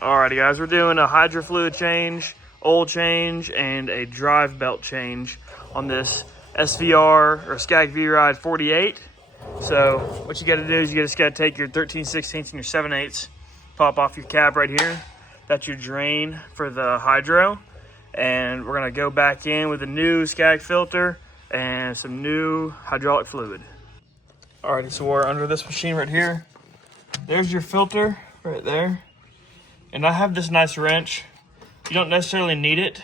Alrighty guys, we're doing a hydro fluid change, oil change, and a drive belt change on this SVR or Scag V-Ride 48. So what you gotta do is you just gotta take your 13/16 and your 7/8, pop off your cap right here. That's your drain for the hydro. And we're gonna go back in with a new Scag filter and some new hydraulic fluid. Alrighty, so we're under this machine right here. There's your filter right there. And I have this nice wrench. You don't necessarily need it,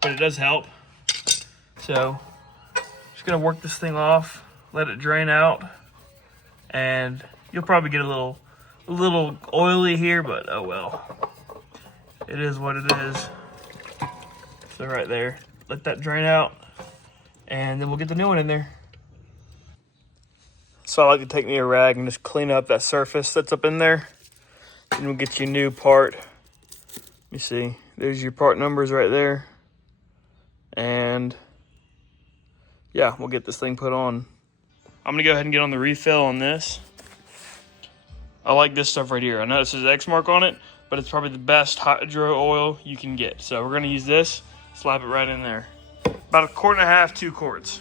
but it does help. So, just gonna work this thing off, let it drain out, and you'll probably get a little oily here, but oh well. It is what it is. So right there, let that drain out, and then we'll get the new one in there. So I like to take me a rag and just clean up that surface that's up in there. And we'll get you a new part. Let me see. There's your part numbers right there. And yeah, we'll get this thing put on. I'm gonna go ahead and get on the refill on this. I like this stuff right here. I know this says X mark on it, but it's probably the best hydro oil you can get. So we're gonna use this, slap it right in there. About 1.5 quarts, 2 quarts.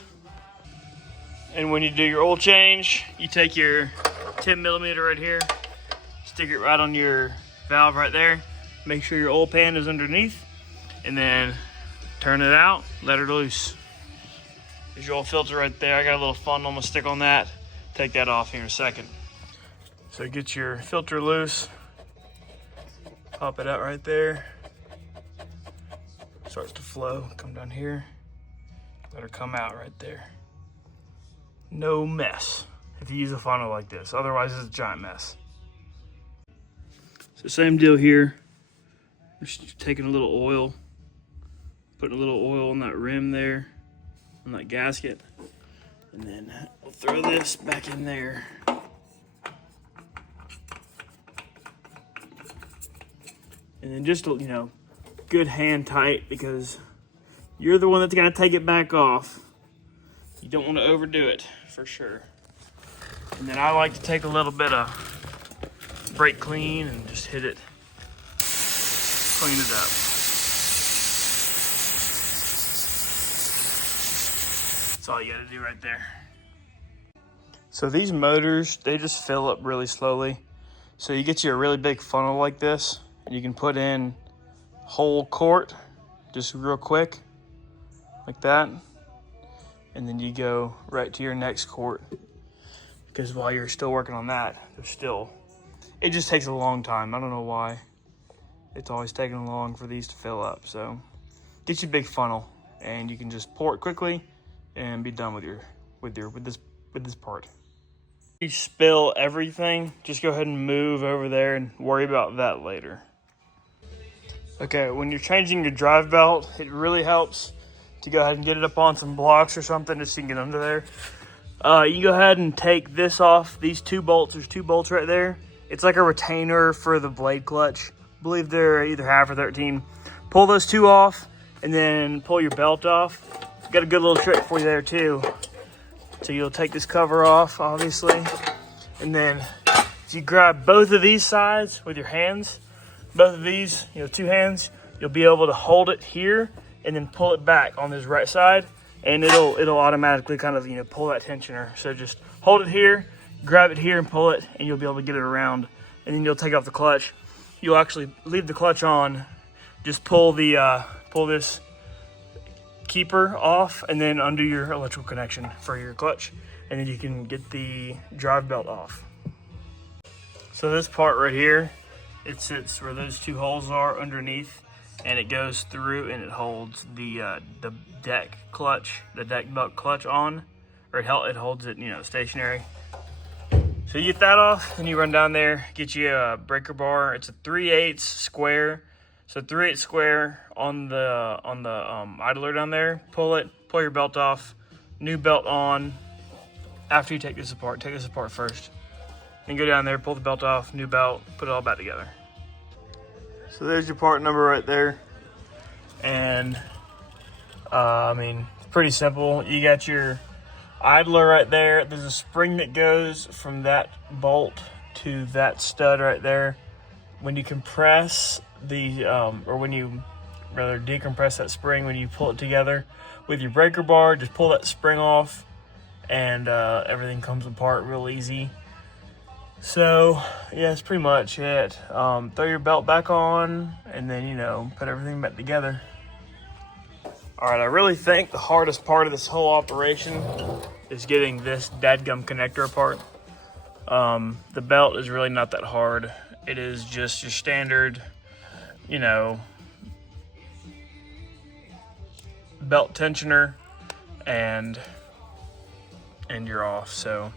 And when you do your oil change, you take your 10mm right here, stick it right on your valve right there. Make sure your oil pan is underneath, and then turn it out, let it loose. There's your oil filter right there. I got a little funnel I'm gonna stick on that. Take that off here in a second. So get your filter loose, pop it out right there. Starts to flow, come down here, let her come out right there. No mess if you use a funnel like this, otherwise it's a giant mess. So same deal here, just taking a little oil, putting a little oil on that rim there, on that gasket, and then we'll throw this back in there. And then just, you know, good hand tight, because you're the one that's gonna take it back off. You don't want to overdo it, for sure. And then I like to take a little bit of brake clean and just hit it, clean it up. That's all you gotta do right there. So these motors, they just fill up really slowly. So you get you a really big funnel like this, and you can put in whole quart, just real quick, like that. And then you go right to your next quart, because while you're still working on that, it just takes a long time. I don't know why. It's always taking long for these to fill up. So get you a big funnel, and you can just pour it quickly and be done with this part. If you spill everything, just go ahead and move over there and worry about that later. Okay, when you're changing your drive belt, it really helps to go ahead and get it up on some blocks or something just so you can get under there. You go ahead and take this off, these 2 bolts. There's 2 bolts right there. It's like a retainer for the blade clutch. I believe they're either half or 13. Pull those 2 off, and then pull your belt off. Got a good little trick for you there too. So you'll take this cover off, obviously, and then if you grab both of these sides with your hands, both of these, 2 hands, you'll be able to hold it here and then pull it back on this right side, and it'll automatically kind of pull that tensioner. So just hold it here, grab it here and pull it, and you'll be able to get it around. And then you'll take off the clutch. You'll actually leave the clutch on, just pull this keeper off, and then undo your electrical connection for your clutch, and then you can get the drive belt off. So this part right here, it sits where those 2 holes are underneath, and it goes through and it holds the deck clutch, the deck belt clutch on, or it holds it, stationary. So you get that off, and you run down there, get you a breaker bar. It's a 3/8 square, so 3/8 square on the idler down there. Pull your belt off, new belt on. After you take this apart first. Then go down there, pull the belt off, new belt, put it all back together. So there's your part number right there. And it's pretty simple. You got your idler right there. There's a spring that goes from that bolt to that stud right there. when you compress the, or when you rather decompress that spring, when you pull it together with your breaker bar, just pull that spring off and everything comes apart real easy. So yeah, that's pretty much it. Throw your belt back on and then, you know, put everything back together. All right, I really think the hardest part of this whole operation is getting this dadgum connector apart. The belt is really not that hard. It is just your standard, you know, belt tensioner, and you're off. So,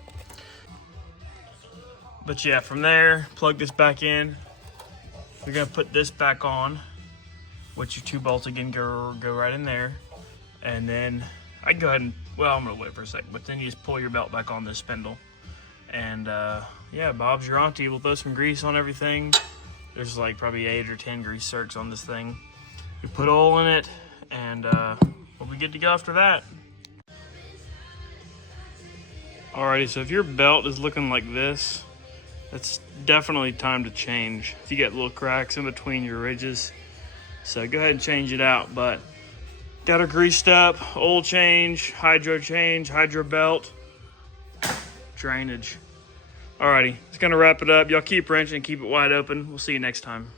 but yeah, from there, plug this back in. You're gonna put this back on, which your 2 bolts again go right in there, and then I can go ahead and, well, I'm gonna wait for a second, but then you just pull your belt back on this spindle, and yeah, Bob's your auntie. We'll throw some grease on everything. There's like probably 8 or 10 grease zerks on this thing. You put oil in it, and we'll be good to go after that. Alrighty, so if your belt is looking like this, it's definitely time to change. If you get little cracks in between your ridges, so go ahead and change it out. But got her greased up, oil change, hydro belt, drainage. Alrighty, it's gonna wrap it up. Y'all keep wrenching, keep it wide open. We'll see you next time.